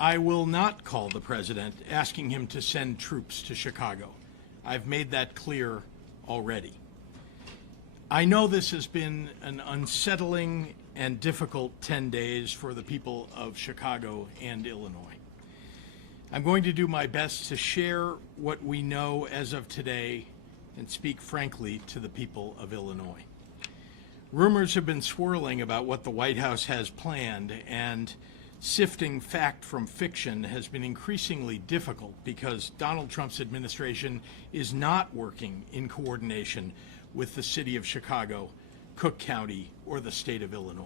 I will not call the president asking him to send troops to Chicago. I've made that clear already. I know this has been an unsettling and difficult 10 days for the people of Chicago and Illinois. I'm going to do my best to share what we know as of today and speak frankly to the people of Illinois. Rumors have been swirling about what the White House has planned, and sifting fact from fiction has been increasingly difficult because Donald Trump's administration is not working in coordination with the city of Chicago, Cook County, or the state of Illinois.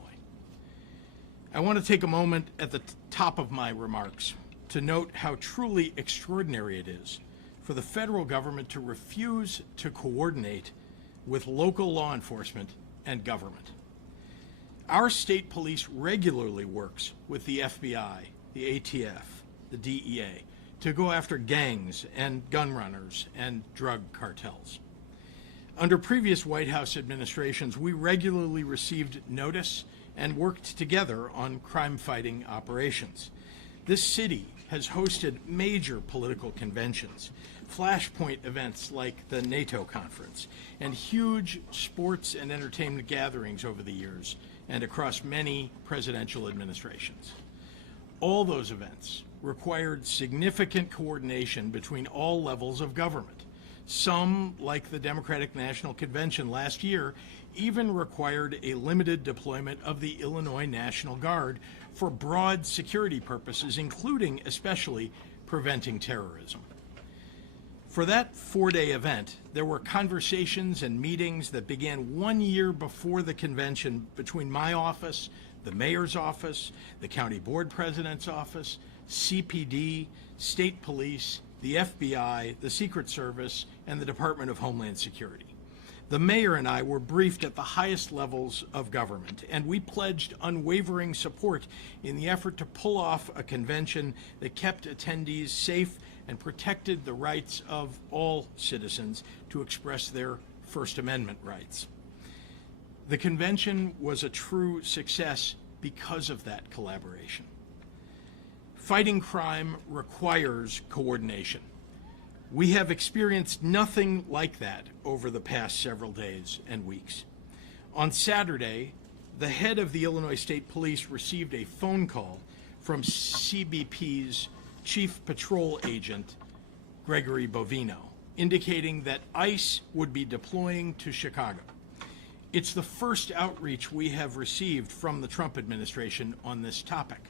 I want to take a moment at the top of my remarks to note how truly extraordinary it is for the federal government to refuse to coordinate with local law enforcement and government. Our state police regularly works with the FBI, the ATF, the DEA to go after gangs and gun runners and drug cartels. Under previous White House administrations, we regularly received notice and worked together on crime-fighting operations. This city has hosted major political conventions, flashpoint events like the NATO conference, and huge sports and entertainment gatherings over the years and across many presidential administrations. All those events required significant coordination between all levels of government. Some, like the Democratic National Convention last year, even required a limited deployment of the Illinois National Guard for broad security purposes, including especially preventing terrorism. For that four-day event, there were conversations and meetings that began 1 year before the convention between my office, the mayor's office, the county board president's office, CPD, state police, the FBI, the Secret Service, and the Department of Homeland Security. The mayor and I were briefed at the highest levels of government, and we pledged unwavering support in the effort to pull off a convention that kept attendees safe and protected the rights of all citizens to express their First Amendment rights. The convention was a true success because of that collaboration. Fighting crime requires coordination. We have experienced nothing like that over the past several days and weeks. On Saturday, the head of the Illinois State Police received a phone call from CBP's Chief Patrol Agent, Gregory Bovino, indicating that ICE would be deploying to Chicago. It's the first outreach we have received from the Trump administration on this topic.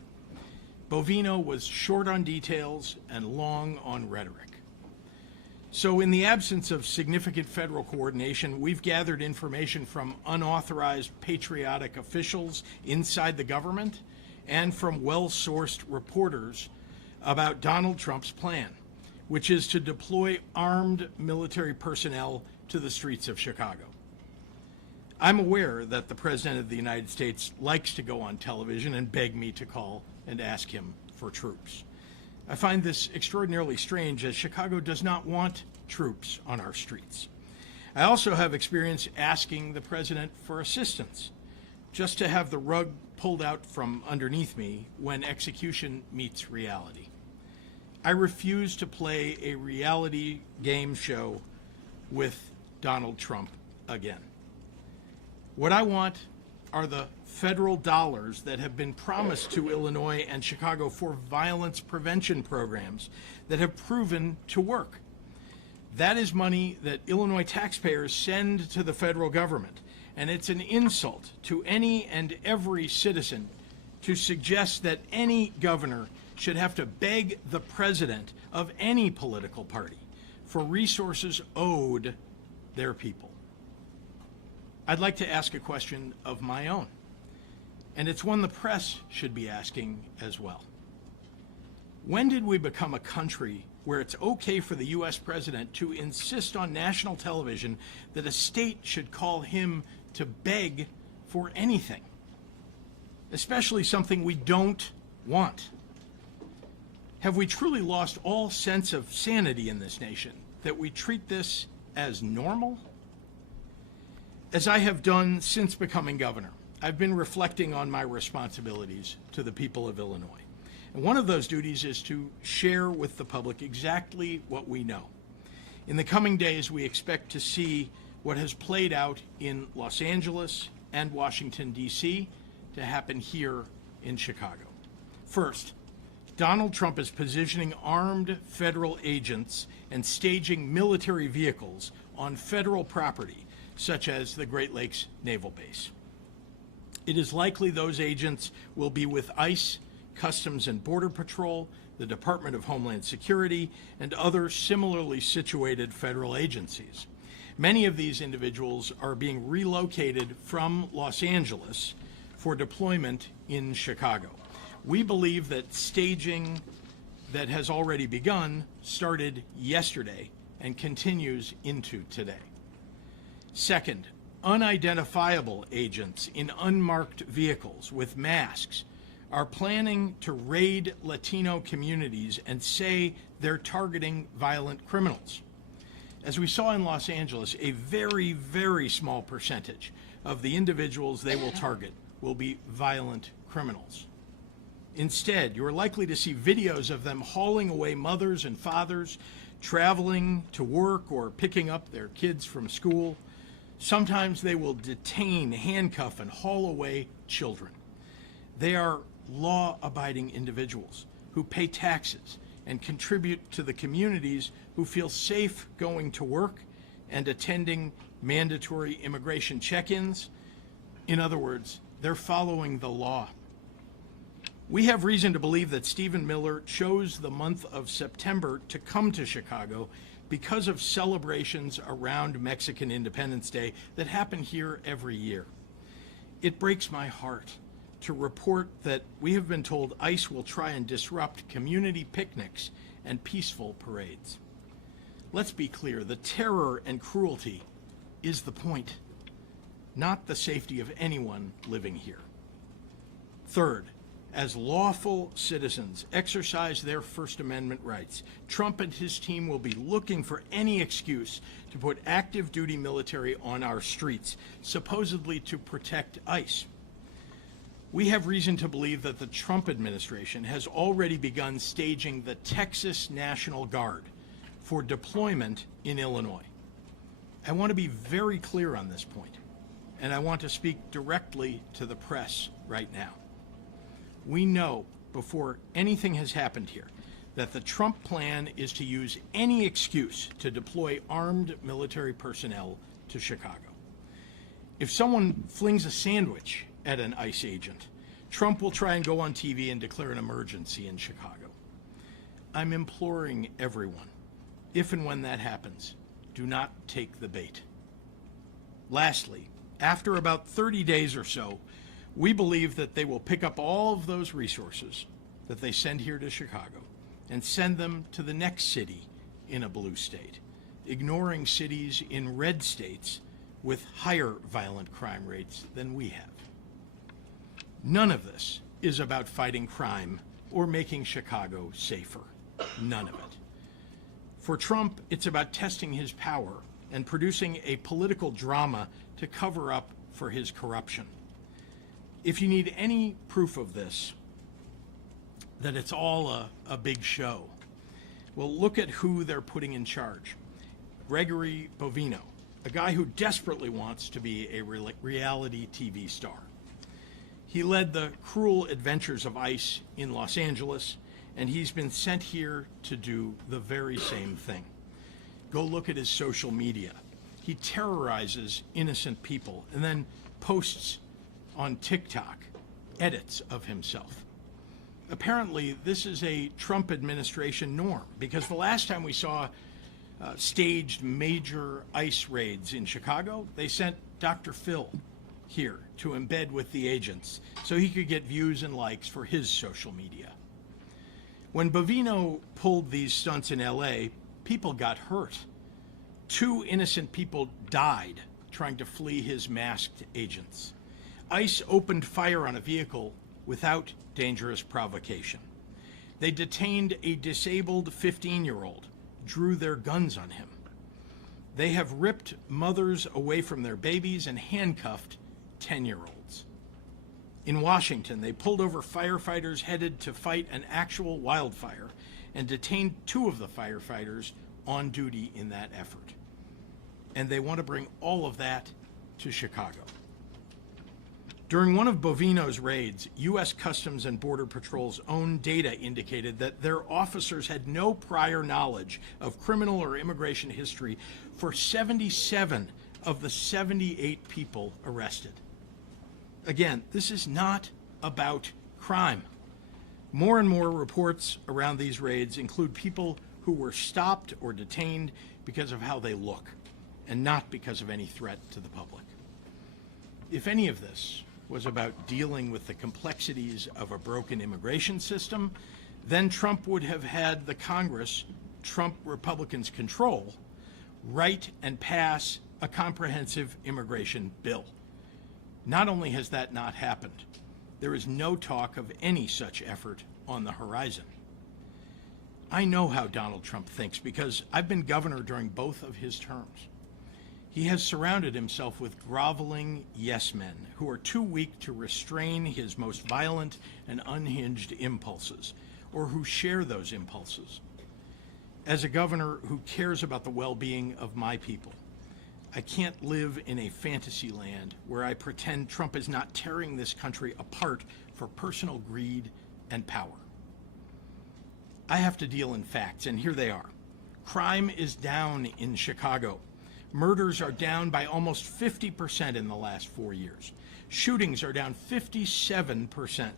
Bovino was short on details and long on rhetoric. So in the absence of significant federal coordination, we've gathered information from unauthorized patriotic officials inside the government and from well-sourced reporters about Donald Trump's plan, which is to deploy armed military personnel to the streets of Chicago. I'm aware that the President of the United States likes to go on television and beg me to call and ask him for troops. I find this extraordinarily strange, as Chicago does not want troops on our streets. I also have experience asking the President for assistance, just to have the rug pulled out from underneath me when execution meets reality. I refuse to play a reality game show with Donald Trump again. What I want are the federal dollars that have been promised to Illinois and Chicago for violence prevention programs that have proven to work. That is money that Illinois taxpayers send to the federal government, and it's an insult to any and every citizen to suggest that any governor should have to beg the president of any political party for resources owed their people. I'd like to ask a question of my own, and it's one the press should be asking as well. When did we become a country where it's okay for the U.S. president to insist on national television that a state should call him to beg for anything, especially something we don't want? Have we truly lost all sense of sanity in this nation, that we treat this as normal? As I have done since becoming governor, I've been reflecting on my responsibilities to the people of Illinois. And one of those duties is to share with the public exactly what we know. In the coming days, we expect to see what has played out in Los Angeles and Washington, D.C., to happen here in Chicago. First, Donald Trump is positioning armed federal agents and staging military vehicles on federal property, such as the Great Lakes Naval Base. It is likely those agents will be with ICE, Customs and Border Patrol, the Department of Homeland Security, and other similarly situated federal agencies. Many of these individuals are being relocated from Los Angeles for deployment in Chicago. We believe that staging that has already begun started yesterday and continues into today. Second, unidentifiable agents in unmarked vehicles with masks are planning to raid Latino communities and say they're targeting violent criminals. As we saw in Los Angeles, a very, very small percentage of the individuals they will target will be violent criminals. Instead, you are likely to see videos of them hauling away mothers and fathers, traveling to work or picking up their kids from school. Sometimes they will detain, handcuff, and haul away children. They are law-abiding individuals who pay taxes and contribute to the communities who feel safe going to work and attending mandatory immigration check-ins. In other words, they're following the law. We have reason to believe that Stephen Miller chose the month of September to come to Chicago because of celebrations around Mexican Independence Day that happen here every year. It breaks my heart to report that we have been told ICE will try and disrupt community picnics and peaceful parades. Let's be clear, the terror and cruelty is the point, not the safety of anyone living here. Third, as lawful citizens exercise their First Amendment rights, Trump and his team will be looking for any excuse to put active duty military on our streets, supposedly to protect ICE. We have reason to believe that the Trump administration has already begun staging the Texas National Guard for deployment in Illinois. I want to be very clear on this point, and I want to speak directly to the press right now. We know before anything has happened here that the Trump plan is to use any excuse to deploy armed military personnel to Chicago. If someone flings a sandwich at an ICE agent, Trump will try and go on TV and declare an emergency in Chicago. I'm imploring everyone, if and when that happens, do not take the bait. Lastly, after about 30 days or so, we believe that they will pick up all of those resources that they send here to Chicago and send them to the next city in a blue state, ignoring cities in red states with higher violent crime rates than we have. None of this is about fighting crime or making Chicago safer. None of it. For Trump, it's about testing his power and producing a political drama to cover up for his corruption. If you need any proof of this, that it's all a big show, well, look at who they're putting in charge. Gregory Bovino, a guy who desperately wants to be a reality TV star. He led the cruel adventures of ICE in Los Angeles, and he's been sent here to do the very same thing. Go look at his social media. He terrorizes innocent people and then posts on TikTok edits of himself. Apparently, this is a Trump administration norm, because the last time we saw staged major ICE raids in Chicago, they sent Dr. Phil here to embed with the agents so he could get views and likes for his social media. When Bovino pulled these stunts in LA, people got hurt. 2 innocent people died trying to flee his masked agents. ICE opened fire on a vehicle without dangerous provocation. They detained a disabled 15-year-old, drew their guns on him. They have ripped mothers away from their babies and handcuffed 10-year-olds. In Washington, they pulled over firefighters headed to fight an actual wildfire and detained 2 of the firefighters on duty in that effort. And they want to bring all of that to Chicago. During one of Bovino's raids, U.S. Customs and Border Patrol's own data indicated that their officers had no prior knowledge of criminal or immigration history for 77 of the 78 people arrested. Again, this is not about crime. More and more reports around these raids include people who were stopped or detained because of how they look, and not because of any threat to the public. If any of this was about dealing with the complexities of a broken immigration system, then Trump would have had the Congress Trump Republicans control write and pass a comprehensive immigration bill. Not only has that not happened, there is no talk of any such effort on the horizon. I know how Donald Trump thinks because I've been governor during both of his terms. He has surrounded himself with groveling yes men who are too weak to restrain his most violent and unhinged impulses, or who share those impulses. As a governor who cares about the well-being of my people, I can't live in a fantasy land where I pretend Trump is not tearing this country apart for personal greed and power. I have to deal in facts, and here they are. Crime is down in Chicago. Murders are down by almost 50% in the last 4 years. Shootings are down 57%.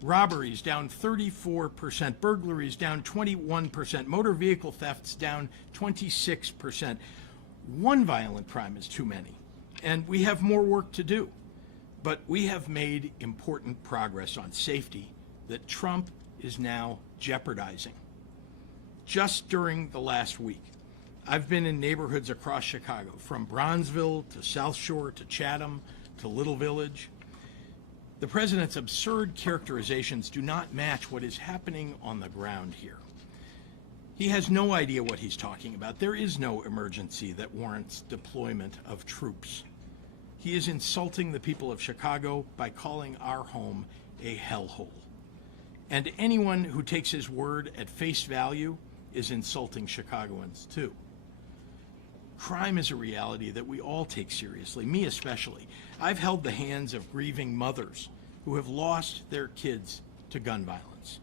Robberies down 34%. Burglaries down 21%. Motor vehicle thefts down 26%. One violent crime is too many, and we have more work to do. But we have made important progress on safety that Trump is now jeopardizing. Just during the last week, I've been in neighborhoods across Chicago, from Bronzeville to South Shore to Chatham to Little Village. The president's absurd characterizations do not match what is happening on the ground here. He has no idea what he's talking about. There is no emergency that warrants deployment of troops. He is insulting the people of Chicago by calling our home a hellhole. And anyone who takes his word at face value is insulting Chicagoans too. Crime is a reality that we all take seriously, me especially. I've held the hands of grieving mothers who have lost their kids to gun violence.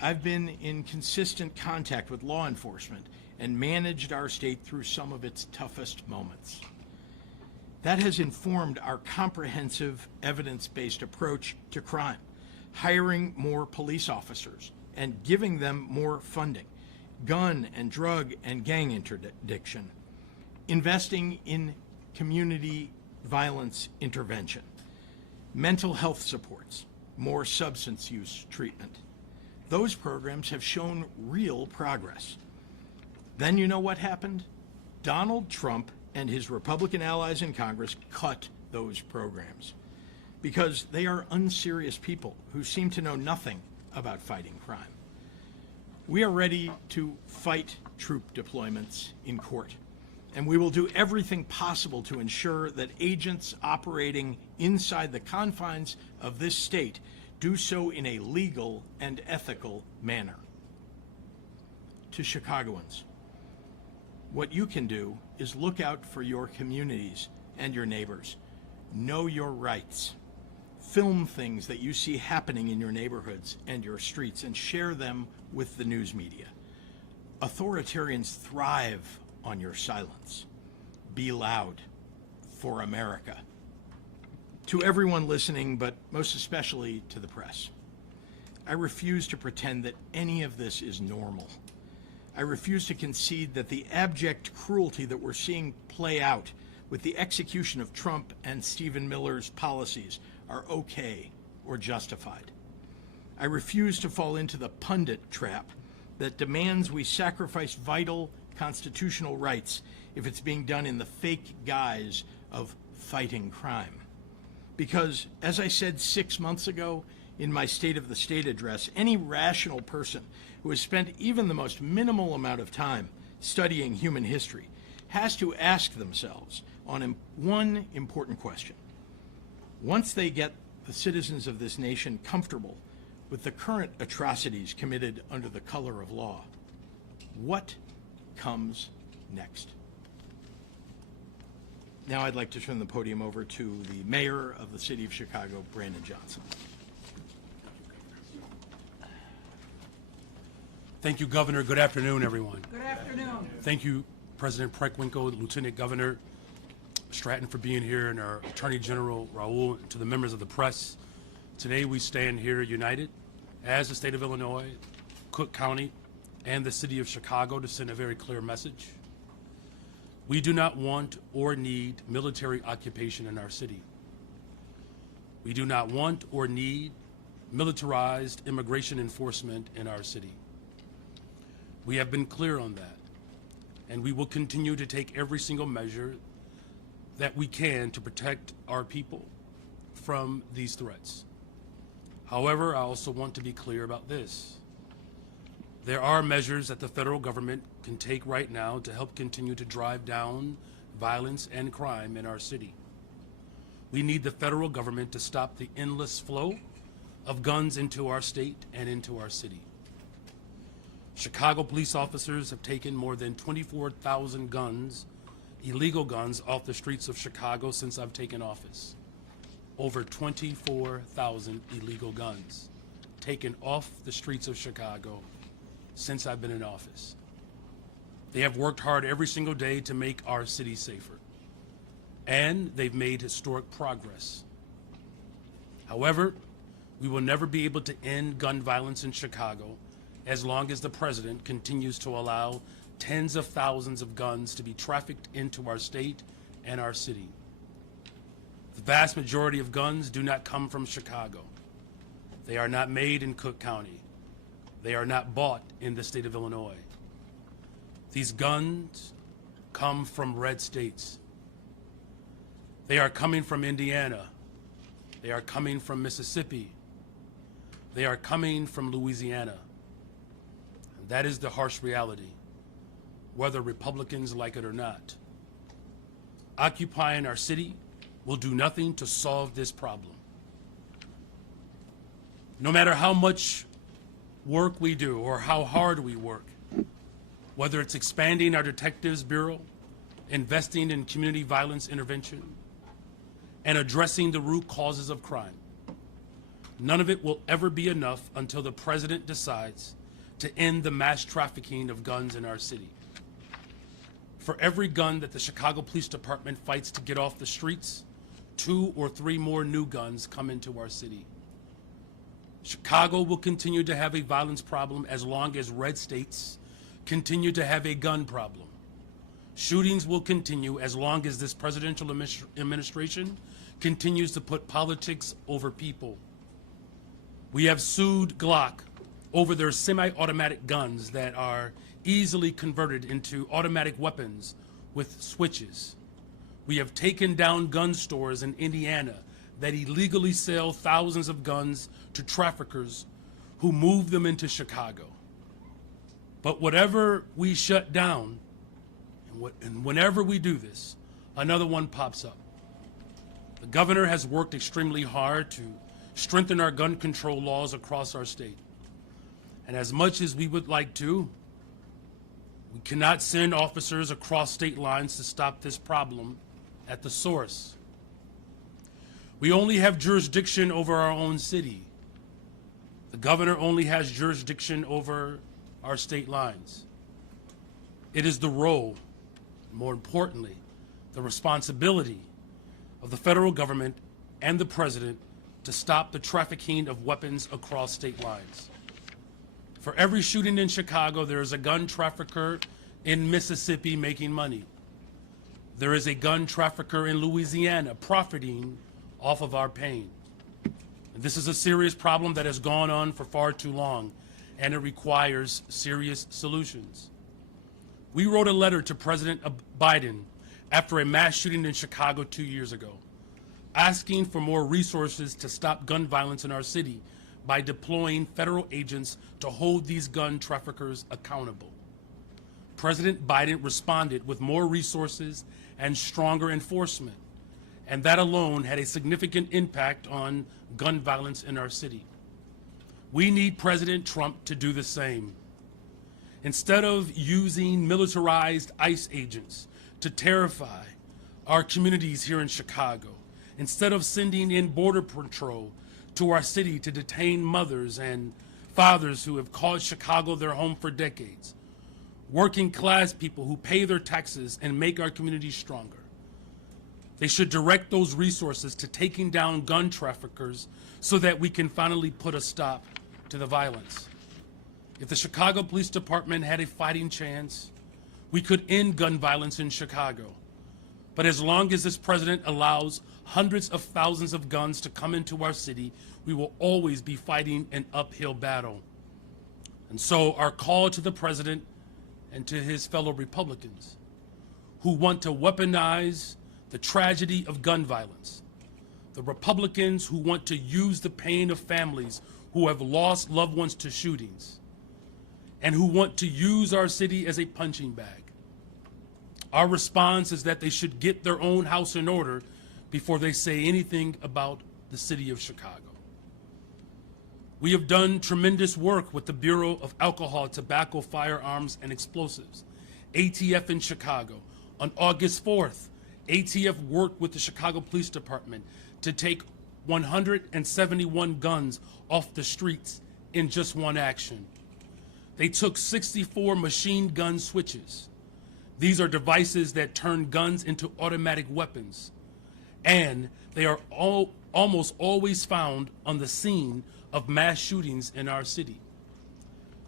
I've been in consistent contact with law enforcement and managed our state through some of its toughest moments. That has informed our comprehensive, evidence-based approach to crime, hiring more police officers and giving them more funding, gun and drug and gang interdiction, investing in community violence intervention, mental health supports, more substance use treatment. Those programs have shown real progress. Then you know what happened? Donald Trump and his Republican allies in Congress cut those programs because they are unserious people who seem to know nothing about fighting crime. We are ready to fight troop deployments in court, and we will do everything possible to ensure that agents operating inside the confines of this state do so in a legal and ethical manner. To Chicagoans, what you can do is look out for your communities and your neighbors. Know your rights. Film things that you see happening in your neighborhoods and your streets and share them with the news media. Authoritarians thrive on your silence. Be loud for America. To everyone listening, but most especially to the press, I refuse to pretend that any of this is normal. I refuse to concede that the abject cruelty that we're seeing play out with the execution of Trump and Stephen Miller's policies are okay or justified. I refuse to fall into the pundit trap that demands we sacrifice vital constitutional rights if it's being done in the fake guise of fighting crime. Because, as I said 6 months ago in my State of the State address, any rational person who has spent even the most minimal amount of time studying human history has to ask themselves on one important question. Once they get the citizens of this nation comfortable with the current atrocities committed under the color of law. What comes next? Now I'd like to turn the podium over to the mayor of the city of Chicago, Brandon Johnson. Thank you, Governor. Good afternoon, everyone. Good afternoon. Thank you, President Preckwinkle, Lieutenant Governor Stratton, for being here, and our Attorney General Raul, and to the members of the press. Today we stand here united as the state of Illinois, Cook County, and the city of Chicago to send a very clear message. We do not want or need military occupation in our city. We do not want or need militarized immigration enforcement in our city. We have been clear on that, and we will continue to take every single measure that we can to protect our people from these threats. However, I also want to be clear about this. There are measures that the federal government can take right now to help continue to drive down violence and crime in our city. We need the federal government to stop the endless flow of guns into our state and into our city. Chicago police officers have taken more than 24,000 guns, illegal guns, off the streets of Chicago since I've taken office. Over 24,000 illegal guns taken off the streets of Chicago since I've been in office. They have worked hard every single day to make our city safer, and they've made historic progress. However, we will never be able to end gun violence in Chicago as long as the president continues to allow tens of thousands of guns to be trafficked into our state and our city. The vast majority of guns do not come from Chicago. They are not made in Cook County. They are not bought in the state of Illinois. These guns come from red states. They are coming from Indiana. They are coming from Mississippi. They are coming from Louisiana. And that is the harsh reality, whether Republicans like it or not. Occupying our city will do nothing to solve this problem. No matter how much work we do or how hard we work, whether it's expanding our Detectives Bureau, investing in community violence intervention, and addressing the root causes of crime, none of it will ever be enough until the president decides to end the mass trafficking of guns in our city. For every gun that the Chicago Police Department fights to get off the streets, 2 or 3 more new guns come into our city. Chicago will continue to have a violence problem as long as red states continue to have a gun problem. Shootings will continue as long as this presidential administration continues to put politics over people. We have sued Glock over their semi-automatic guns that are easily converted into automatic weapons with switches. We have taken down gun stores in Indiana that illegally sell thousands of guns to traffickers who move them into Chicago. But whatever we shut down, and whenever we do this, another one pops up. The governor has worked extremely hard to strengthen our gun control laws across our state. And as much as we would like to, we cannot send officers across state lines to stop this problem at the source. We only have jurisdiction over our own city. The governor only has jurisdiction over our state lines. It is the role, more importantly, the responsibility of the federal government and the president to stop the trafficking of weapons across state lines. For every shooting in Chicago, there is a gun trafficker in Mississippi making money. There is a gun trafficker in Louisiana profiting off of our pain. And this is a serious problem that has gone on for far too long, and it requires serious solutions. We wrote a letter to President Biden after a mass shooting in Chicago 2 years ago, asking for more resources to stop gun violence in our city by deploying federal agents to hold these gun traffickers accountable. President Biden responded with more resources and stronger enforcement. and that alone had a significant impact on gun violence in our city. We need President Trump to do the same. Instead of using militarized ICE agents to terrify our communities here in Chicago, instead of sending in Border Patrol to our city to detain mothers and fathers who have called Chicago their home for decades, working class people who pay their taxes and make our communities stronger, they should direct those resources to taking down gun traffickers so that we can finally put a stop to the violence. If the Chicago Police Department had a fighting chance, we could end gun violence in Chicago. But as long as this president allows hundreds of thousands of guns to come into our city, we will always be fighting an uphill battle. And so our call to the president and to his fellow Republicans who want to weaponize the tragedy of gun violence, the Republicans who want to use the pain of families who have lost loved ones to shootings, and who want to use our city as a punching bag. Our response is that they should get their own house in order before they say anything about the city of Chicago. We have done tremendous work with the Bureau of Alcohol, Tobacco, Firearms, and Explosives, ATF in Chicago. On August 4th, ATF worked with the Chicago Police Department to take 171 guns off the streets in just one action. They took 64 machine gun switches. These are devices that turn guns into automatic weapons, and they are almost always found on the scene of mass shootings in our city.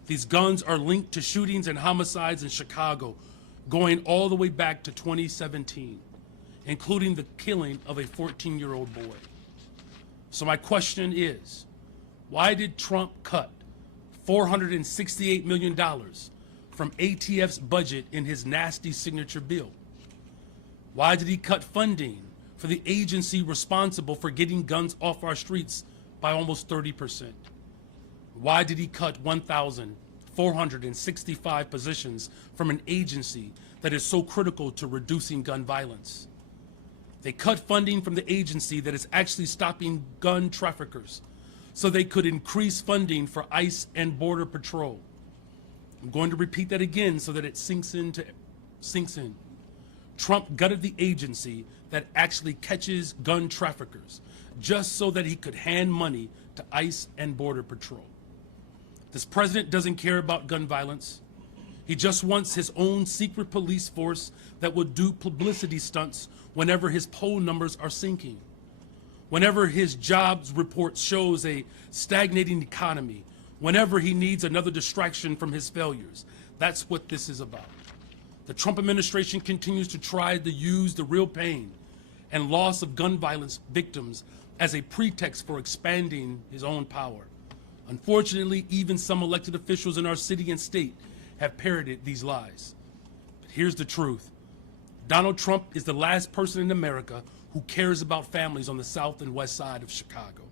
These guns are linked to shootings and homicides in Chicago going all the way back to 2017, including the killing of a 14-year-old boy. So my question is, why did Trump cut $468 million from ATF's budget in his nasty signature bill? Why did he cut funding for the agency responsible for getting guns off our streets by almost 30%? Why did he cut 1,465 positions from an agency that is so critical to reducing gun violence? They cut funding from the agency that is actually stopping gun traffickers so they could increase funding for ICE and Border Patrol. I'm going to repeat that again so that it sinks in. Trump gutted the agency that actually catches gun traffickers just so that he could hand money to ICE and Border Patrol. This president doesn't care about gun violence. He just wants his own secret police force that will do publicity stunts whenever his poll numbers are sinking, whenever his jobs report shows a stagnating economy, whenever he needs another distraction from his failures. That's what this is about. The Trump administration continues to try to use the real pain and loss of gun violence victims as a pretext for expanding his own power. Unfortunately, even some elected officials in our city and state have parroted these lies. But here's the truth. Donald Trump is the last person in America who cares about families on the south and west side of Chicago,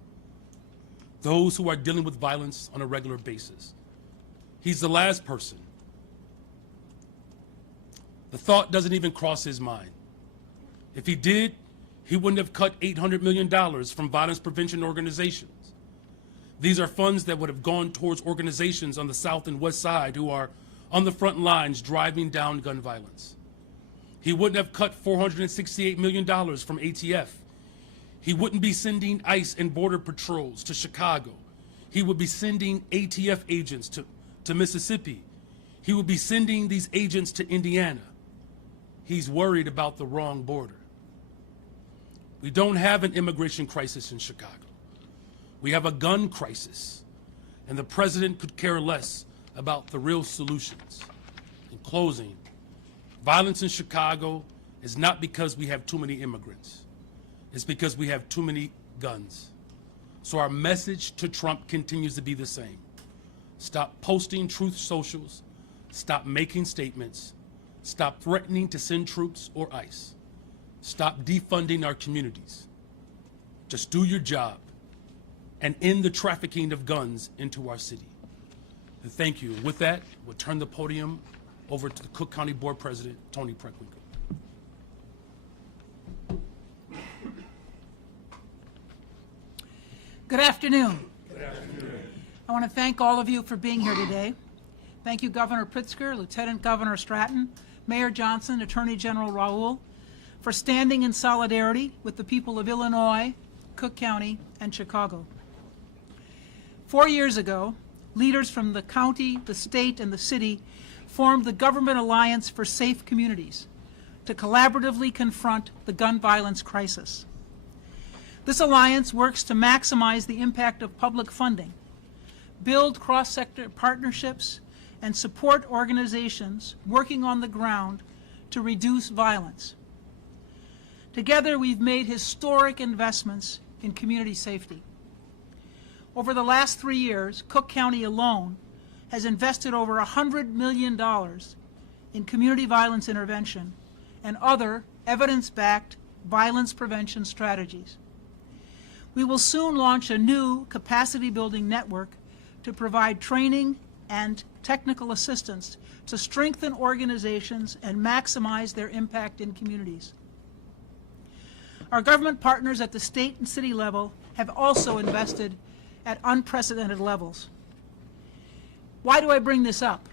those who are dealing with violence on a regular basis. He's the last person. The thought doesn't even cross his mind. If he did, he wouldn't have cut $800 million from violence prevention organizations. These are funds that would have gone towards organizations on the south and west side who are on the front lines driving down gun violence. He wouldn't have cut $468 million from ATF. He wouldn't be sending ICE and Border Patrols to Chicago. He would be sending ATF agents to Mississippi. He would be sending these agents to Indiana. He's worried about the wrong border. We don't have an immigration crisis in Chicago. We have a gun crisis, and the president could care less about the real solutions. In closing, violence in Chicago is not because we have too many immigrants. It's because we have too many guns. So our message to Trump continues to be the same. Stop posting truth socials. Stop making statements. Stop threatening to send troops or ICE. Stop defunding our communities. Just do your job and end the trafficking of guns into our city. And thank you. With that, we'll turn the podium over to the Cook County Board President, Tony Preckwinkle. Good afternoon. Good afternoon. I want to thank all of you for being here today. Thank you, Governor Pritzker, Lieutenant Governor Stratton, Mayor Johnson, Attorney General Raoul, for standing in solidarity with the people of Illinois, Cook County, and Chicago. 4 years ago, leaders from the county, the state, and the city formed the Government Alliance for Safe Communities to collaboratively confront the gun violence crisis. This alliance works to maximize the impact of public funding, build cross-sector partnerships, and support organizations working on the ground to reduce violence. Together, we've made historic investments in community safety. Over the last 3 years, Cook County alone has invested over $100 million in community violence intervention and other evidence-backed violence prevention strategies. We will soon launch a new capacity-building network to provide training and technical assistance to strengthen organizations and maximize their impact in communities. Our government partners at the state and city level have also invested at unprecedented levels. Why do I bring this up?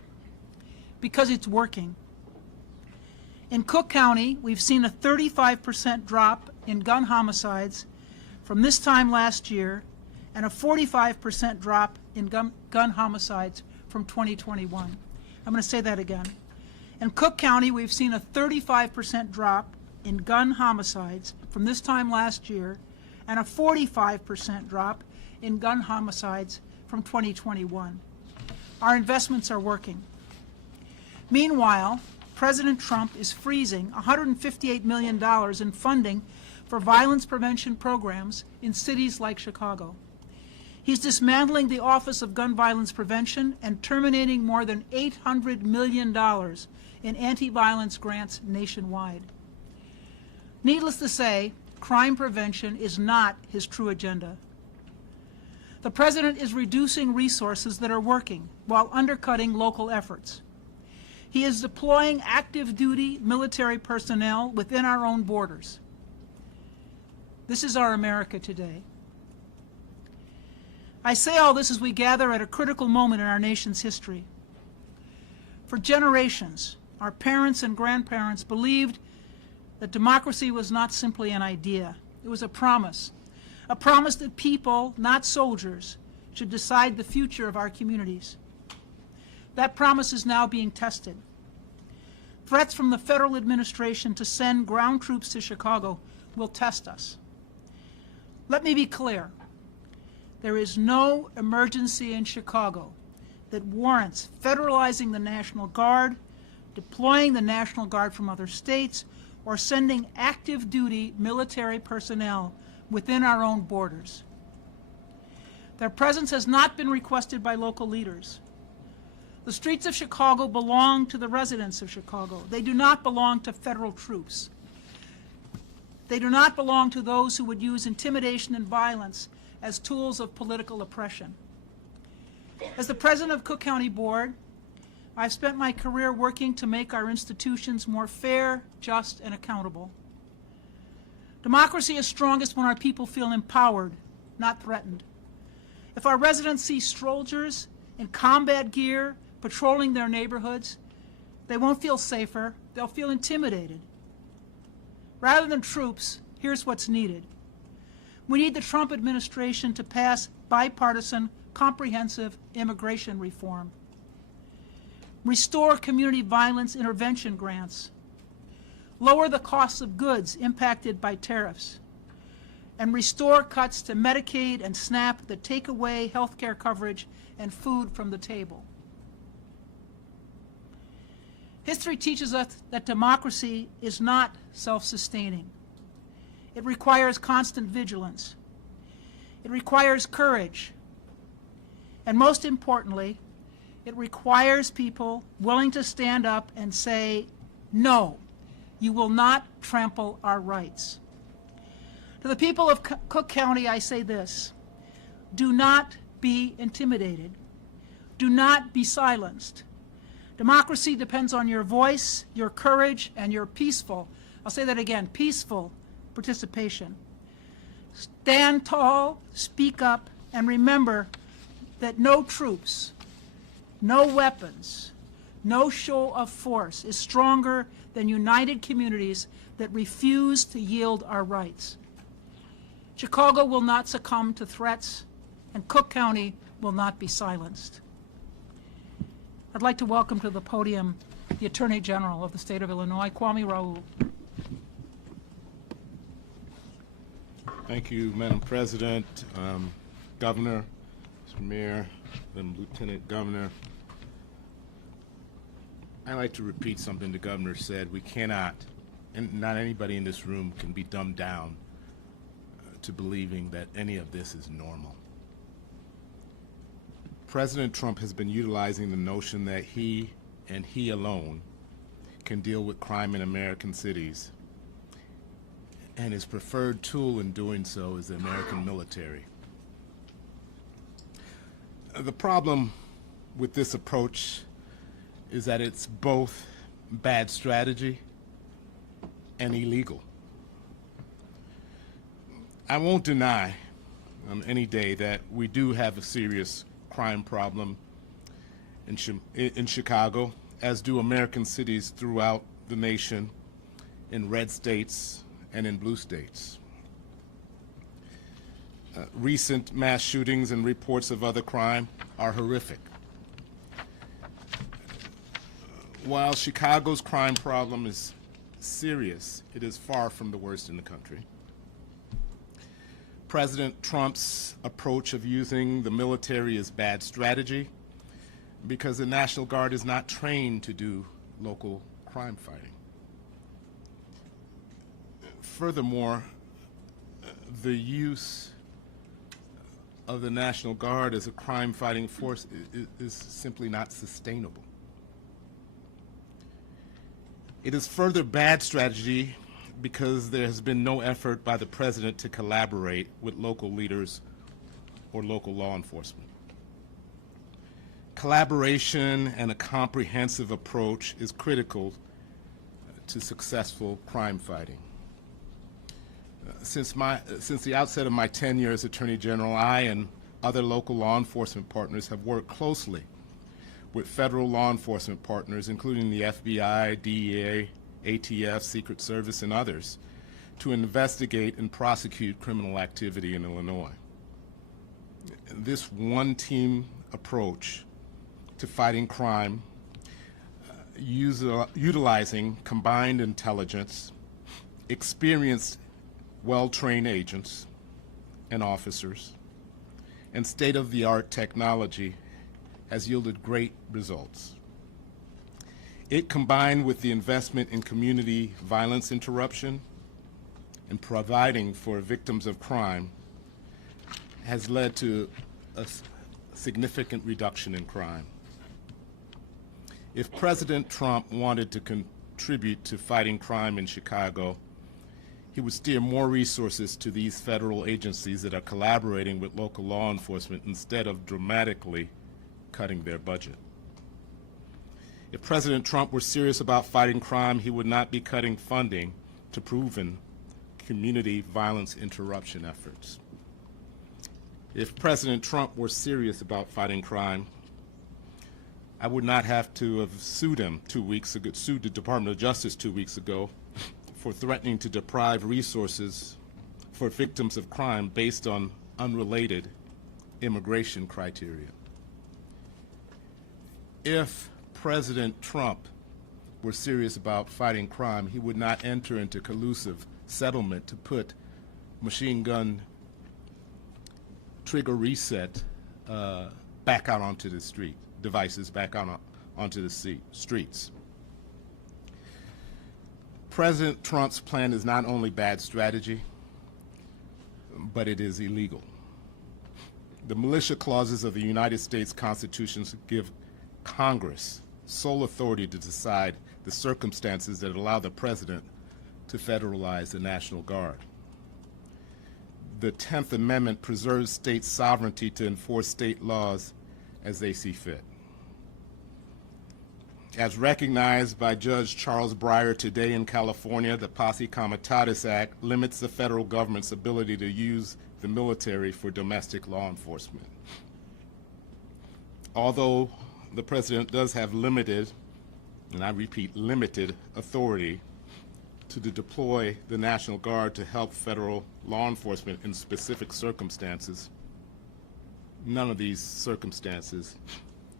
Because it's working. In Cook County, we've seen a 35% drop in gun homicides from this time last year and a 45% drop in gun homicides from 2021. I'm going to say that again. In Cook County, we've seen a 35% drop in gun homicides from this time last year and a 45% drop in gun homicides from 2021. Our investments are working. Meanwhile, President Trump is freezing $158 million in funding for violence prevention programs in cities like Chicago. He's dismantling the Office of Gun Violence Prevention and terminating more than $800 million in anti-violence grants nationwide. Needless to say, crime prevention is not his true agenda. The President is reducing resources that are working while undercutting local efforts. He is deploying active-duty military personnel within our own borders. This is our America today. I say all this as we gather at a critical moment in our nation's history. For generations, our parents and grandparents believed that democracy was not simply an idea. It was a promise that people, not soldiers, should decide the future of our communities. That promise is now being tested. Threats from the federal administration to send ground troops to Chicago will test us. Let me be clear. There is no emergency in Chicago that warrants federalizing the National Guard, deploying the National Guard from other states, or sending active-duty military personnel within our own borders. Their presence has not been requested by local leaders. The streets of Chicago belong to the residents of Chicago. They do not belong to federal troops. They do not belong to those who would use intimidation and violence as tools of political oppression. As the president of Cook County Board, I've spent my career working to make our institutions more fair, just, and accountable. Democracy is strongest when our people feel empowered, not threatened. If our residents see soldiers in combat gear patrolling their neighborhoods, they won't feel safer, they'll feel intimidated. Rather than troops, here's what's needed. We need the Trump administration to pass bipartisan, comprehensive immigration reform. Restore community violence intervention grants. Lower the costs of goods impacted by tariffs. And restore cuts to Medicaid and SNAP that take away health care coverage and food from the table. History teaches us that democracy is not self-sustaining. It requires constant vigilance. It requires courage. And most importantly, it requires people willing to stand up and say, no, you will not trample our rights. To the people of Cook County, I say this: do not be intimidated. Do not be silenced. Democracy depends on your voice, your courage, and your peaceful, I'll say that again, peaceful participation. Stand tall, speak up, and remember that no troops, no weapons, no show of force is stronger than united communities that refuse to yield our rights. Chicago will not succumb to threats, and Cook County will not be silenced. I'd like to welcome to the podium the Attorney General of the state of Illinois, Kwame Raoul. Thank you, Madam President, Governor, Mr. Mayor, and Lieutenant Governor. I'd like to repeat something the Governor said. We cannot, and not anybody in this room can be dumbed down to believing that any of this is normal. President Trump has been utilizing the notion that he and he alone can deal with crime in American cities, and his preferred tool in doing so is the American military. The problem with this approach is that it's both bad strategy and illegal. I won't deny any day that we do have a serious crime problem in Chicago, as do American cities throughout the nation, in red states and in blue states. Recent mass shootings and reports of other crime are horrific. While Chicago's crime problem is serious, it is far from the worst in the country. President Trump's approach of using the military is bad strategy because the National Guard is not trained to do local crime fighting. Furthermore, the use of the National Guard as a crime-fighting force is simply not sustainable. It is further bad strategy because there has been no effort by the President to collaborate with local leaders or local law enforcement. Collaboration and a comprehensive approach is critical to successful crime fighting. Since the outset of my tenure as Attorney General, I and other local law enforcement partners have worked closely with federal law enforcement partners, including the FBI, DEA, ATF, Secret Service, and others, to investigate and prosecute criminal activity in Illinois. This one-team approach to fighting crime, utilizing combined intelligence, experienced well-trained agents and officers, and state-of-the-art technology has yielded great results. It, combined with the investment in community violence interruption and providing for victims of crime, has led to a significant reduction in crime. If President Trump wanted to contribute to fighting crime in Chicago, he would steer more resources to these federal agencies that are collaborating with local law enforcement instead of dramatically cutting their budget. If President Trump were serious about fighting crime, he would not be cutting funding to proven community violence interruption efforts. If President Trump were serious about fighting crime, I would not have to have sued him 2 weeks ago, sued the Department of Justice 2 weeks ago for threatening to deprive resources for victims of crime based on unrelated immigration criteria. If President Trump were serious about fighting crime, he would not enter into collusive settlement to put machine gun trigger reset back out onto the street, devices back out onto the streets. President Trump's plan is not only bad strategy, but it is illegal. The militia clauses of the United States Constitution give Congress sole authority to decide the circumstances that allow the President to federalize the National Guard. The 10th Amendment preserves state sovereignty to enforce state laws as they see fit. As recognized by Judge Charles Breyer today in California, the Posse Comitatus Act limits the federal government's ability to use the military for domestic law enforcement. Although the president does have limited, and I repeat, limited authority to deploy the National Guard to help federal law enforcement in specific circumstances, none of these circumstances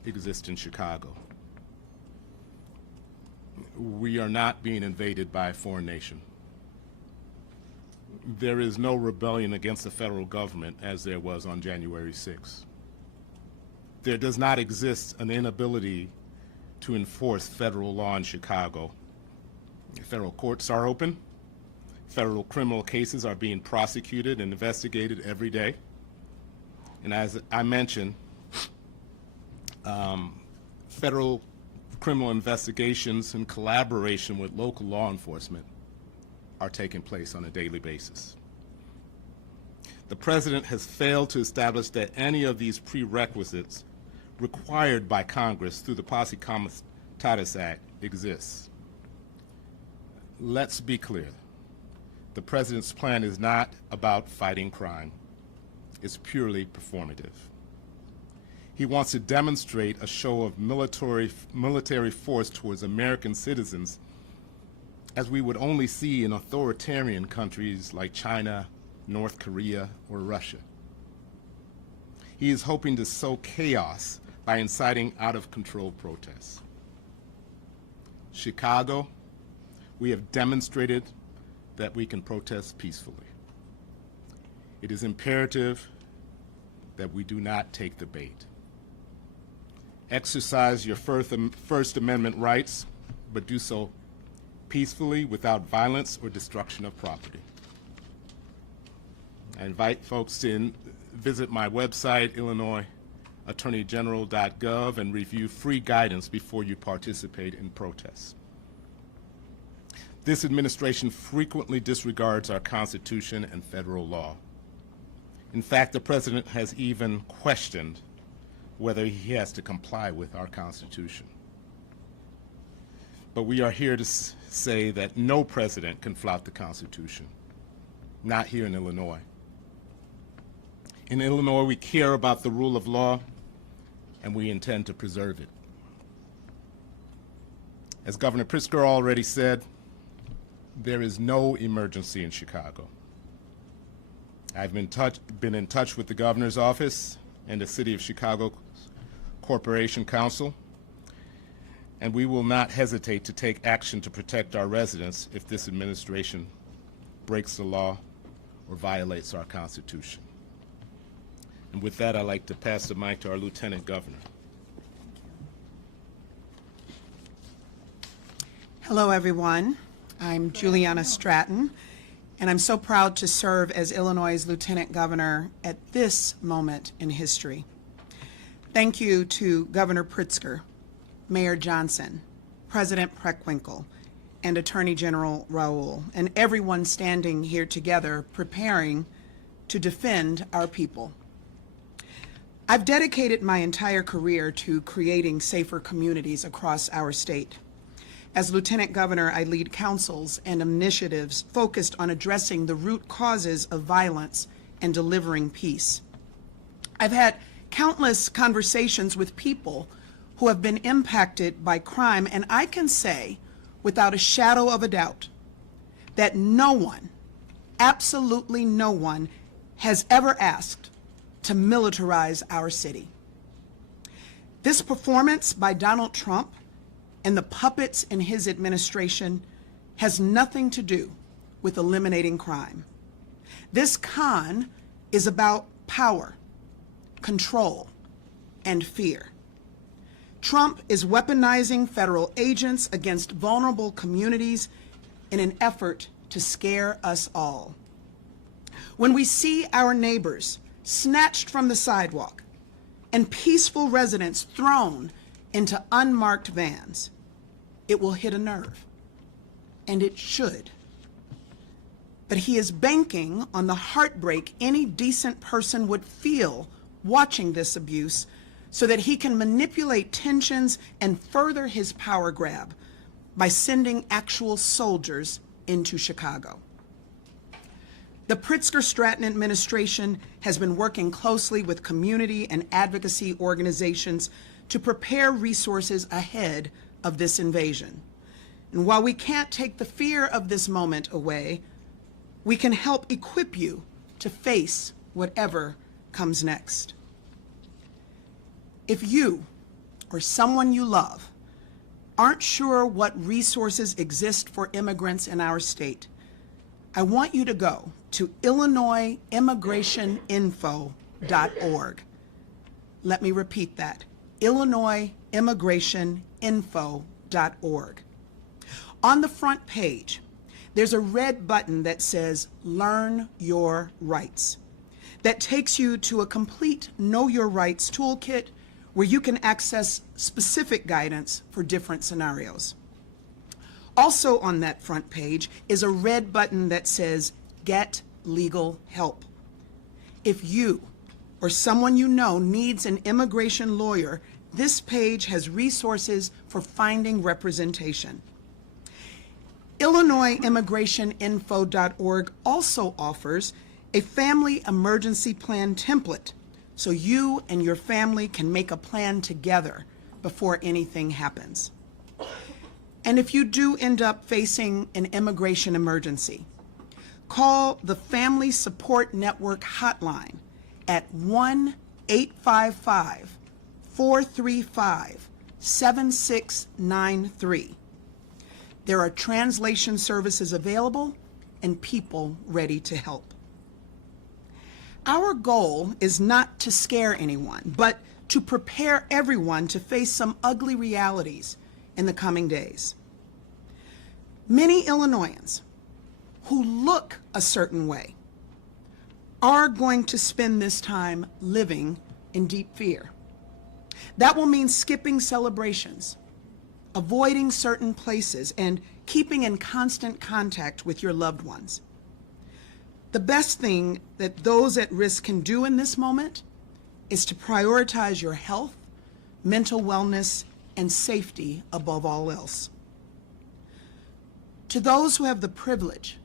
exist in Chicago. We are not being invaded by a foreign nation. There is no rebellion against the federal government as there was on January 6th. There does not exist an inability to enforce federal law in Chicago. Federal courts are open. Federal criminal cases are being prosecuted and investigated every day. And as I mentioned, federal criminal investigations in collaboration with local law enforcement are taking place on a daily basis. The president has failed to establish that any of these prerequisites required by Congress through the Posse Comitatus Act exists. Let's be clear. The president's plan is not about fighting crime. It's purely performative. He wants to demonstrate a show of military force towards American citizens as we would only see in authoritarian countries like China, North Korea, or Russia. He is hoping to sow chaos by inciting out-of-control protests. Chicago, we have demonstrated that we can protest peacefully. It is imperative that we do not take the bait. Exercise your First Amendment rights, but do so peacefully without violence or destruction of property. I invite folks to visit my website, IllinoisAttorneyGeneral.gov, and review free guidance before you participate in protests. This administration frequently disregards our Constitution and federal law. In fact, the president has even questioned whether he has to comply with our Constitution. But we are here to say that no president can flout the Constitution, not here in Illinois. In Illinois, we care about the rule of law, and we intend to preserve it. As Governor Pritzker already said, there is no emergency in Chicago. I've been in touch with the governor's office and the City of Chicago Corporation Council, and we will not hesitate to take action to protect our residents if this administration breaks the law or violates our Constitution. And with that, I'd like to pass the mic to our Lieutenant Governor. Hello, everyone. I'm Juliana Stratton, and I'm so proud to serve as Illinois' Lieutenant Governor at this moment in history. Thank you to Governor Pritzker, Mayor Johnson, President Preckwinkle, and Attorney General Raoul, and everyone standing here together preparing to defend our people. I've dedicated my entire career to creating safer communities across our state. As Lieutenant Governor, I lead councils and initiatives focused on addressing the root causes of violence and delivering peace. I've had countless conversations with people who have been impacted by crime, and I can say without a shadow of a doubt that no one, absolutely no one, has ever asked to militarize our city. This performance by Donald Trump and the puppets in his administration has nothing to do with eliminating crime. This con is about power, control, and fear. Trump is weaponizing federal agents against vulnerable communities in an effort to scare us all. When we see our neighbors snatched from the sidewalk and peaceful residents thrown into unmarked vans, it will hit a nerve, and it should. But he is banking on the heartbreak any decent person would feel watching this abuse so that he can manipulate tensions and further his power grab by sending actual soldiers into Chicago. The Pritzker-Stratton administration has been working closely with community and advocacy organizations to prepare resources ahead of this invasion. And while we can't take the fear of this moment away, we can help equip you to face whatever comes next. If you or someone you love aren't sure what resources exist for immigrants in our state, I want you to go to IllinoisImmigrationInfo.org. Let me repeat that, IllinoisImmigrationInfo.org. On the front page, there's a red button that says Learn Your Rights that takes you to a complete Know Your Rights toolkit where you can access specific guidance for different scenarios. Also on that front page is a red button that says Get Legal Help. If you or someone you know needs an immigration lawyer, this page has resources for finding representation. IllinoisImmigrationInfo.org also offers a family emergency plan template so you and your family can make a plan together before anything happens. And if you do end up facing an immigration emergency, call the Family Support Network hotline at 1-855-435-7693. There are translation services available and people ready to help. Our goal is not to scare anyone, but to prepare everyone to face some ugly realities in the coming days. Many Illinoisans who look a certain way are going to spend this time living in deep fear. That will mean skipping celebrations, avoiding certain places, and keeping in constant contact with your loved ones. The best thing that those at risk can do in this moment is to prioritize your health, mental wellness, and safety above all else. To those who have the privilege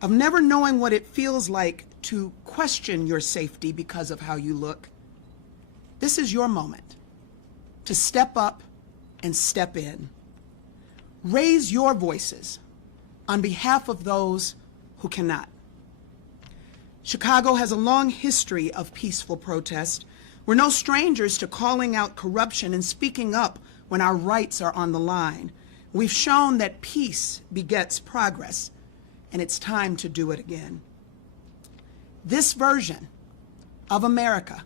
of never knowing what it feels like to question your safety because of how you look, this is your moment to step up and step in. Raise your voices on behalf of those who cannot. Chicago has a long history of peaceful protest. We're no strangers to calling out corruption and speaking up when our rights are on the line. We've shown that peace begets progress, and it's time to do it again. This version of America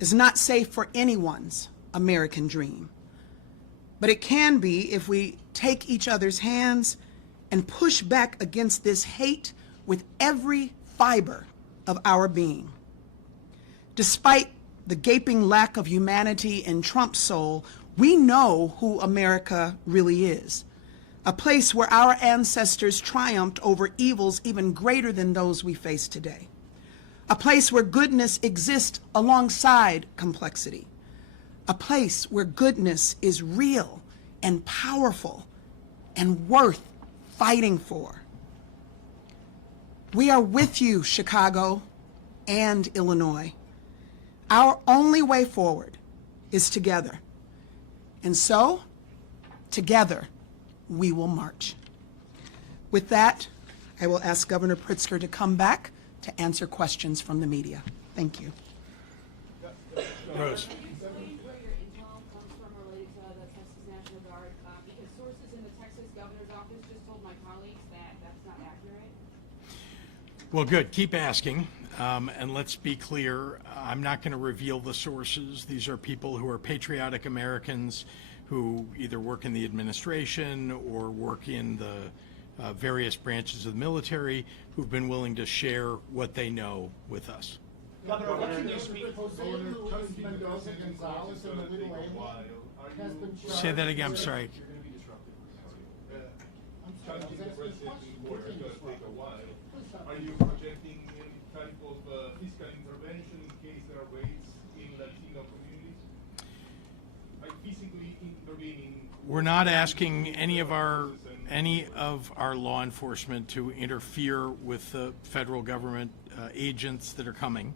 is not safe for anyone's American dream. But it can be if we take each other's hands and push back against this hate with every fiber of our being. Despite the gaping lack of humanity in Trump's soul, we know who America really is. A place where our ancestors triumphed over evils even greater than those we face today. A place where goodness exists alongside complexity. A place where goodness is real and powerful and worth fighting for. We are with you, Chicago and Illinois. Our only way forward is together. And so, together, we will march. With that, I will ask Governor Pritzker to come back to answer questions from the media. Thank you. Rose. Where your intel comes from related to the Texas National Guard, because sources in the Texas governor's office just told my colleagues that that's not accurate. Well, good. Keep asking. And let's be clear, I'm not going to reveal the sources. These are people who are patriotic Americans who either work in the administration or work in the various branches of the military who've been willing to share what they know with us. Governor, what can you speak? Mendoza Gonzalez and the legal aid has been charged. Say that again, I'm sorry. Are you projecting any type of fiscal intervention in case there are raids in Latino communities? intervening. We're not asking any of our law enforcement to interfere with the federal government agents that are coming.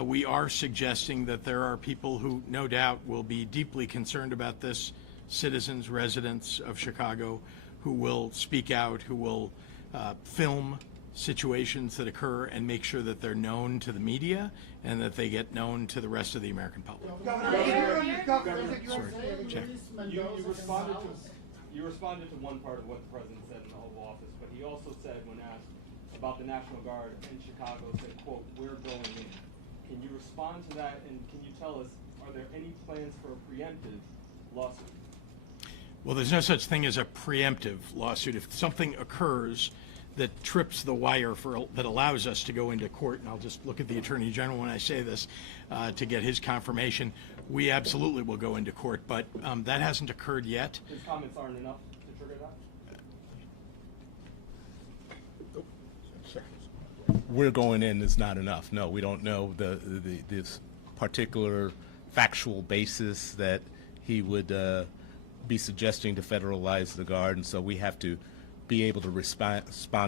We are suggesting that there are people who no doubt will be deeply concerned about this, citizens, residents of Chicago, who will speak out, who will film situations that occur and make sure that they're known to the media and that they get known to the rest of the American public. You responded to one part of what the president said in the Oval Office, but he also said, when asked about the National Guard in Chicago, said, quote, "We're going in." Can you respond to that, and can you tell us, are there any plans for a preemptive lawsuit? Well, there's no such thing as a preemptive lawsuit. If something occurs that trips the wire that allows us to go into court, and I'll just look at the Attorney General when I say this to get his confirmation, we absolutely will go into court, but that hasn't occurred yet. His comments aren't enough to trigger that? We're going in is not enough. No, we don't know this particular factual basis that he would be suggesting to federalize the Guard, and so we have to be able to respond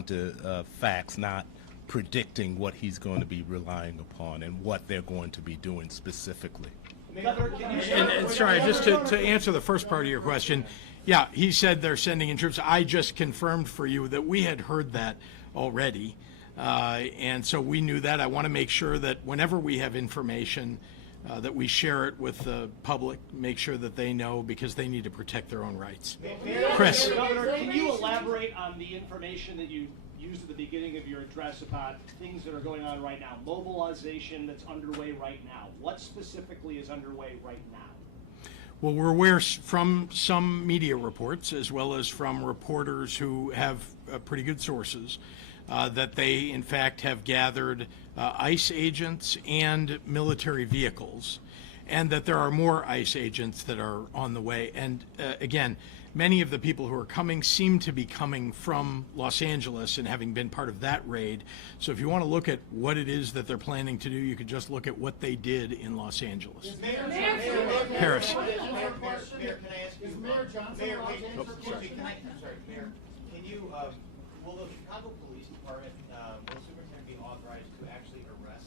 to facts, not predicting what he's going to be relying upon and what they're going to be doing specifically. And sorry, just to answer the first part of your question, yeah, he said they're sending in troops. I just confirmed for you that we had heard that already, and so we knew that. I want to make sure that whenever we have information, that we share it with the public, make sure that they know, because they need to protect their own rights. Chris. Governor, can you elaborate on the information that you used at the beginning of your address about things that are going on right now, mobilization that's underway right now? What specifically is underway right now? Well, we're aware from some media reports, as well as from reporters who have pretty good sources, that they, in fact, have gathered ICE agents and military vehicles, and that there are more ICE agents that are on the way. And again, many of the people who are coming seem to be coming from Los Angeles and having been part of that raid. So if you want to look at what it is that they're planning to do, you could just look at what they did in Los Angeles. Paris. Mayor, can I ask you? Is Mayor Johnson Mayor, allowed wait, to answer excuse me, questions? Mayor, can you, will the Chicago Police Department, will the superintendent be authorized to actually arrest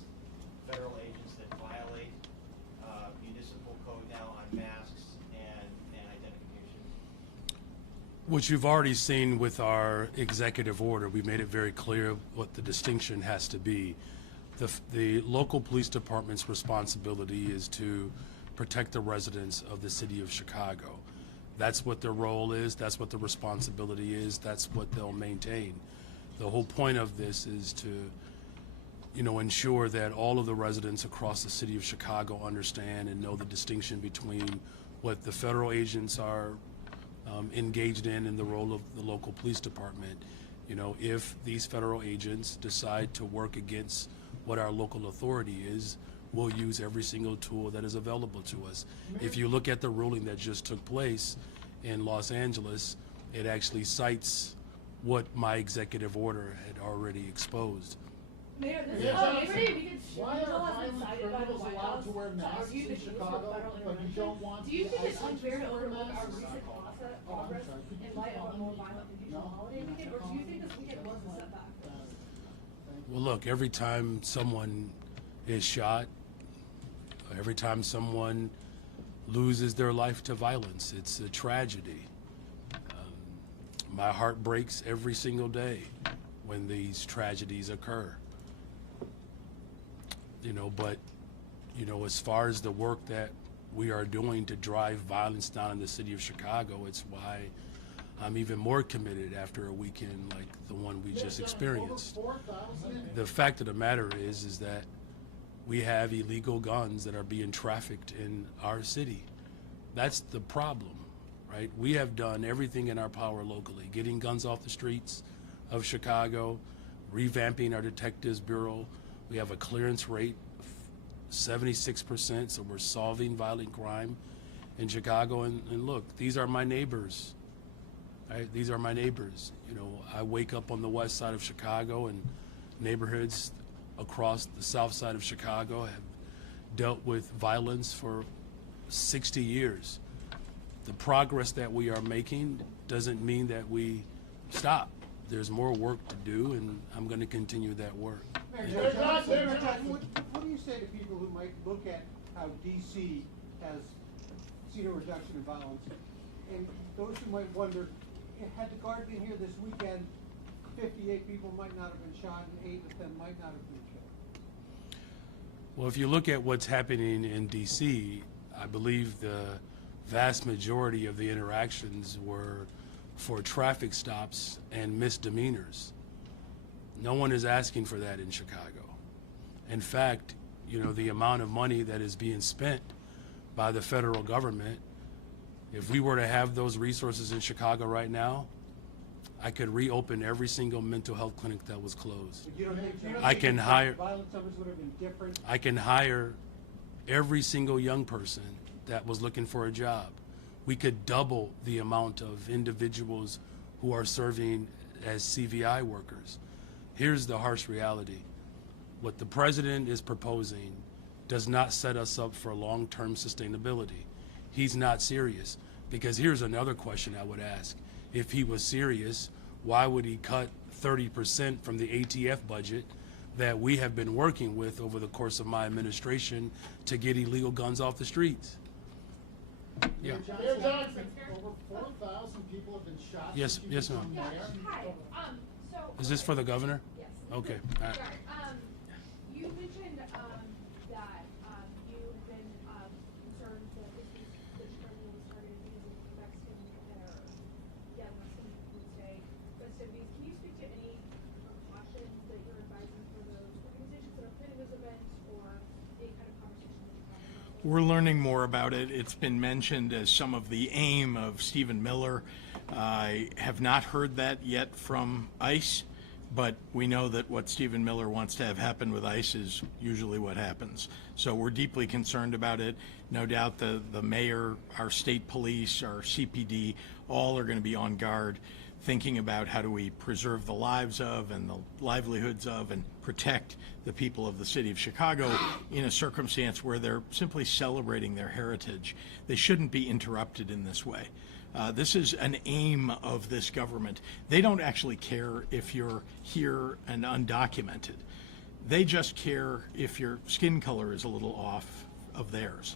federal agents that violate municipal code now on masks and identification? Which you've already seen with our executive order. We made it very clear what the distinction has to be. The local police department's responsibility is to protect the residents of the city of Chicago. That's what their role is, that's what the responsibility is, that's what they'll maintain. The whole point of this is to, ensure that all of the residents across the city of Chicago understand and know the distinction between what the federal agents are engaged in the role of the local police department. If these federal agents decide to work against what our local authority is, we'll use every single tool that is available to us. If you look at the ruling that just took place in Los Angeles, it actually cites what my executive order had already exposed. Mayor, this Mayor is Johnson, why why are has violent been cited by the criminals White allowed House to wear to masks argue in that you use Chicago, federal but you intervention. don't want Do you the think it's ICE unfair to agents to wear overlook our masks? recent progress in light of a more violent and neutral holiday weekend, or do you think this weekend was a setback? Well, look, every time someone is shot, every time someone loses their life to violence, it's a tragedy. My heart breaks every single day when these tragedies occur. But as far as the work that we are doing to drive violence down in the city of Chicago, it's why I'm even more committed after a weekend like the one we just experienced. The fact of the matter is that we have illegal guns that are being trafficked in our city. That's the problem, right? We have done everything in our power locally, getting guns off the streets of Chicago, revamping our detectives bureau. We have a clearance rate of 76%, so we're solving violent crime in Chicago. And look, these are my neighbors, right? These are my neighbors. I wake up on the west side of Chicago, and neighborhoods across the south side of Chicago have dealt with violence for 60 years. The progress that we are making doesn't mean that we stop. There's more work to do, and I'm going to continue that work. Mayor Johnson, what do you say to people who might look at how DC has seen a reduction in violence, and those who might wonder, had the Guard been here this weekend, 58 people might not have been shot and 8 of them might not have been killed? Well, if you look at what's happening in D.C., I believe the vast majority of the interactions were for traffic stops and misdemeanors. No one is asking for that in Chicago. In fact, you know, the amount of money that is being spent by the federal government, if we were to have those resources in Chicago right now, I could reopen every single mental health clinic that was closed. You don't think I can hire- violence numbers would have been different? I can hire every single young person that was looking for a job. We could double the amount of individuals who are serving as CVI workers. Here's the harsh reality. What the president is proposing does not set us up for long-term sustainability. He's not serious. Because here's another question I would ask. If he was serious, why would he cut 30% from the ATF budget that we have been working with over the course of my administration to get illegal guns off the streets? Yeah. Mayor Johnson, over 4,000 people have been shot. Yes, since you yes, ma'am. become mayor. Hi, so. Is this for the governor? Yes. Okay. All right. Sorry, you mentioned, that, you have been, concerned that this was, the Chicago was targeted using Mexican, Mexican Day festivities. Can you speak to any precautions that you're advising for those organizations that are planning those events, or any kind of conversation that you're having about those? We're learning more about it. It's been mentioned as some of the aim of Stephen Miller. I have not heard that yet from ICE, but we know that what Stephen Miller wants to have happen with ICE is usually what happens. So we're deeply concerned about it. No doubt the mayor, our state police, our CPD, all are going to be on guard, thinking about how do we preserve the lives of and the livelihoods of and protect the people of the city of Chicago in a circumstance where they're simply celebrating their heritage. They shouldn't be interrupted in this way. This is an aim of this government. They don't actually care if you're here and undocumented. They just care if your skin color is a little off of theirs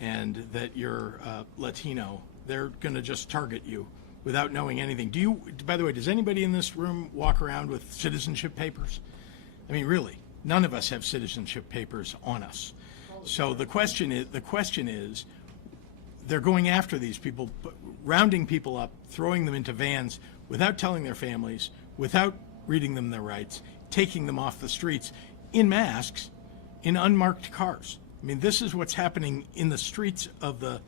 and that you're Latino. They're going to just target you without knowing anything. Do you, by the way, does anybody in this room walk around with citizenship papers? I mean, really, none of us have citizenship papers on us. So the question is, they're going after these people, rounding people up, throwing them into vans without telling their families, without reading them their rights, taking them off the streets in masks, in unmarked cars. I mean, this is what's happening in the streets of the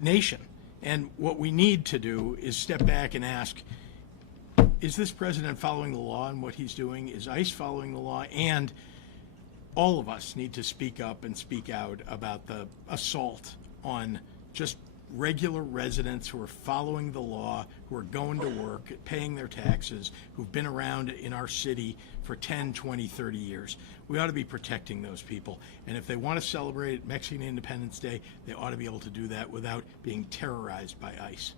nation. And what we need to do is step back and ask, is this president following the law in what he's doing? Is ICE following the law? And all of us need to speak up and speak out about the assault on just regular residents who are following the law, who are going to work, paying their taxes, who've been around in our city for 10, 20, 30 years. We ought to be protecting those people. And if they want to celebrate Mexican Independence Day, they ought to be able to do that without being terrorized by ICE.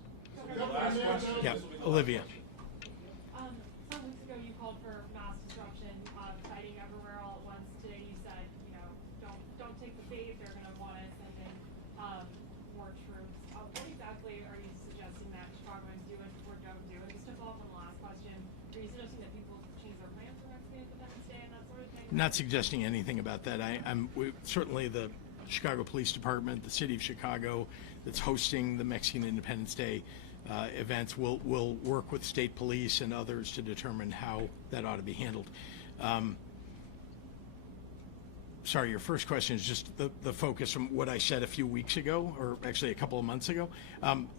Yeah, Olivia. Some weeks ago you called for mass disruption, fighting everywhere all at once. Today you said, don't take the bait, they're going to want to send in more troops. What exactly are you suggesting that Chicagoans do or don't do? And just to follow up on the last question, are you suggesting that people change their plans for Mexican Independence Day and that sort of thing? Not suggesting anything about that. Certainly the Chicago Police Department, the City of Chicago, that's hosting the Mexican Independence Day events will work with state police and others to determine how that ought to be handled. Sorry, your first question is just the focus from what I said a few weeks ago, or actually a couple of months ago.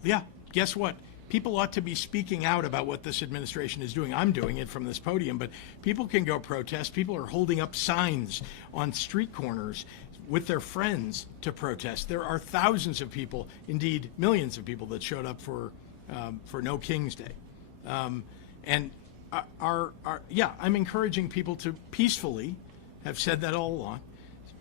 Yeah, guess what? People ought to be speaking out about what this administration is doing. I'm doing it from this podium, but people can go protest. People are holding up signs on street corners with their friends to protest. There are thousands of people, indeed millions of people, that showed up for No King's Day. And I'm encouraging people to peacefully, have said that all along,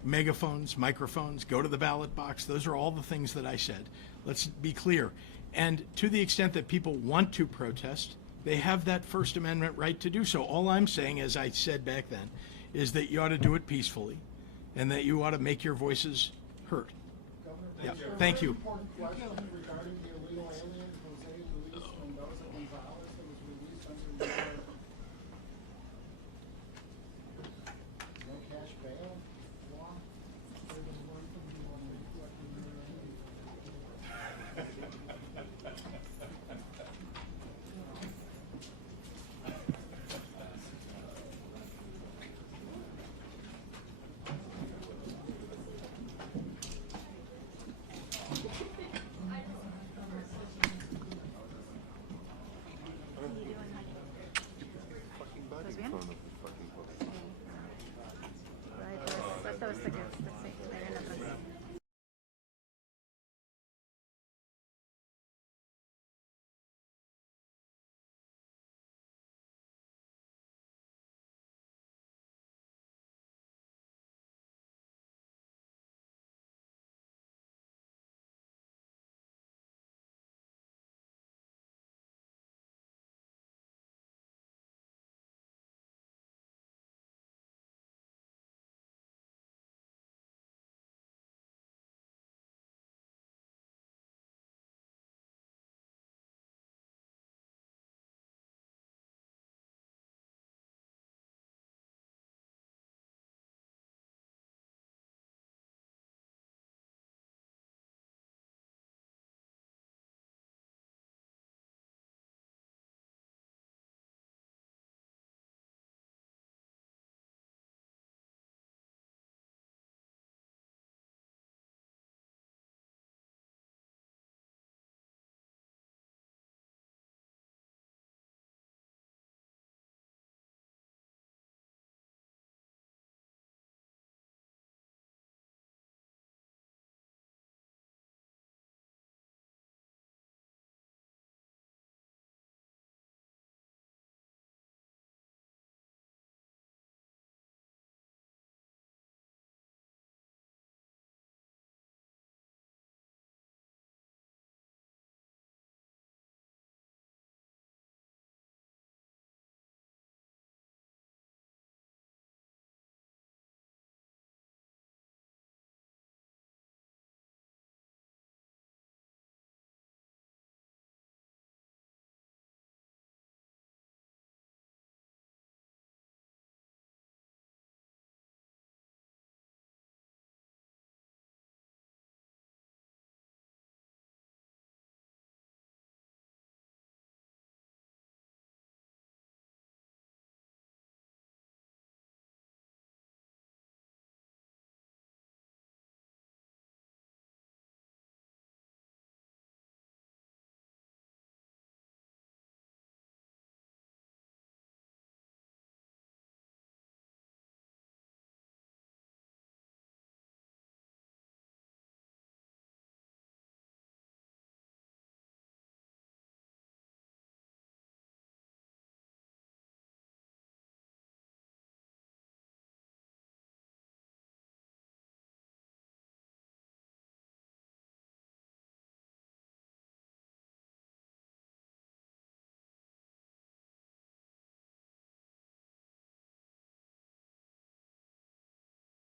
megaphones, microphones, go to the ballot box. Those are all the things that I said. Let's be clear. And to the extent that people want to protest, they have that First Amendment right to do so. All I'm saying, as I said back then, is that you ought to do it peacefully and that you ought to make your voices heard. Yeah, thank you. Important question.